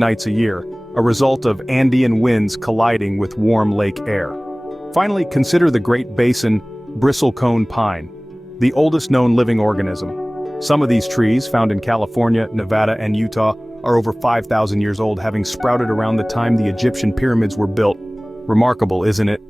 nights a year, a result of Andean winds colliding with warm lake air. Finally, consider the Great Basin bristlecone pine, the oldest known living organism. Some of these trees, found in California, Nevada, and Utah, are over 5,000 years old, having sprouted around the time the Egyptian pyramids were built. Remarkable, isn't it?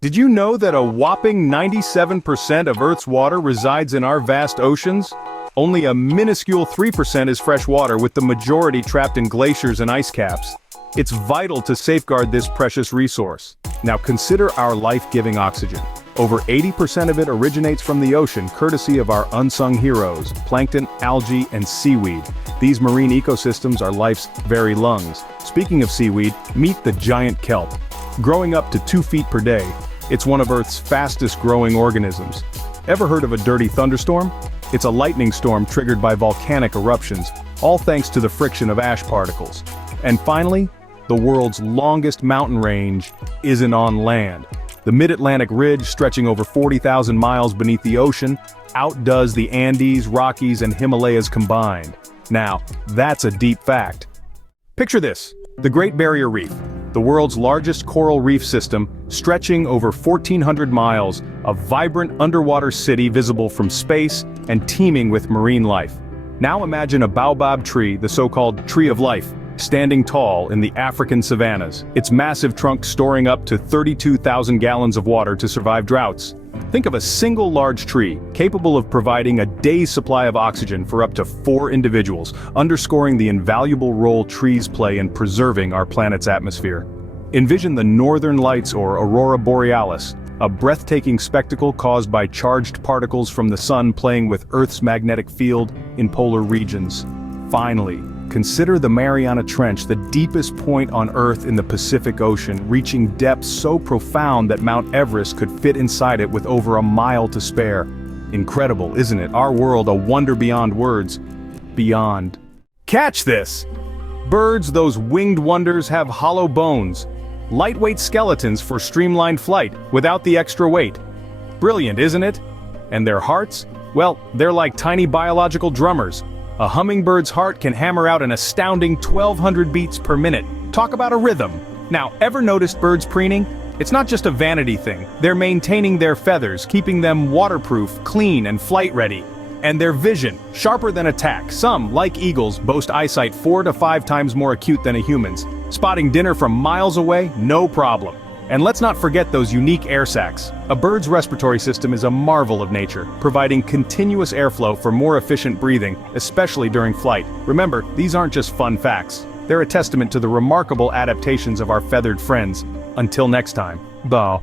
Did you know that a whopping 97% of Earth's water resides in our vast oceans? Only a minuscule 3% is fresh water, with the majority trapped in glaciers and ice caps. It's vital to safeguard this precious resource. Now consider our life-giving oxygen. Over 80% of it originates from the ocean, courtesy of our unsung heroes, plankton, algae, and seaweed. These marine ecosystems are life's very lungs. Speaking of seaweed, meet the giant kelp. Growing up to 2 feet per day, it's one of Earth's fastest-growing organisms. Ever heard of a dirty thunderstorm? It's a lightning storm triggered by volcanic eruptions, all thanks to the friction of ash particles. And finally, the world's longest mountain range isn't on land. The Mid-Atlantic Ridge, stretching over 40,000 miles beneath the ocean, outdoes the Andes, Rockies, and Himalayas combined. Now, that's a deep fact. Picture this: the Great Barrier Reef, the world's largest coral reef system, stretching over 1,400 miles, a vibrant underwater city visible from space and teeming with marine life. Now imagine a baobab tree, the so-called tree of life, standing tall in the African savannas, its massive trunk storing up to 32,000 gallons of water to survive droughts. Think of a single large tree, capable of providing a day's supply of oxygen for up to 4 individuals, underscoring the invaluable role trees play in preserving our planet's atmosphere. Envision the northern lights, or aurora borealis, a breathtaking spectacle caused by charged particles from the sun playing with Earth's magnetic field in polar regions. Finally, consider the Mariana Trench, the deepest point on Earth in the Pacific Ocean, reaching depths so profound that Mount Everest could fit inside it with over a mile to spare. Incredible, isn't it? Our world, a wonder beyond words. Beyond. Catch this! Birds, those winged wonders, have hollow bones. Lightweight skeletons for streamlined flight, without the extra weight. Brilliant, isn't it? And their hearts? Well, they're like tiny biological drummers. A hummingbird's heart can hammer out an astounding 1,200 beats per minute. Talk about a rhythm. Now, ever noticed birds preening? It's not just a vanity thing. They're maintaining their feathers, keeping them waterproof, clean, and flight-ready. And their vision, sharper than a tack. Some, like eagles, boast eyesight 4 to 5 times more acute than a human's. Spotting dinner from miles away, no problem. And let's not forget those unique air sacs. A bird's respiratory system is a marvel of nature, providing continuous airflow for more efficient breathing, especially during flight. Remember, these aren't just fun facts. They're a testament to the remarkable adaptations of our feathered friends. Until next time, bye.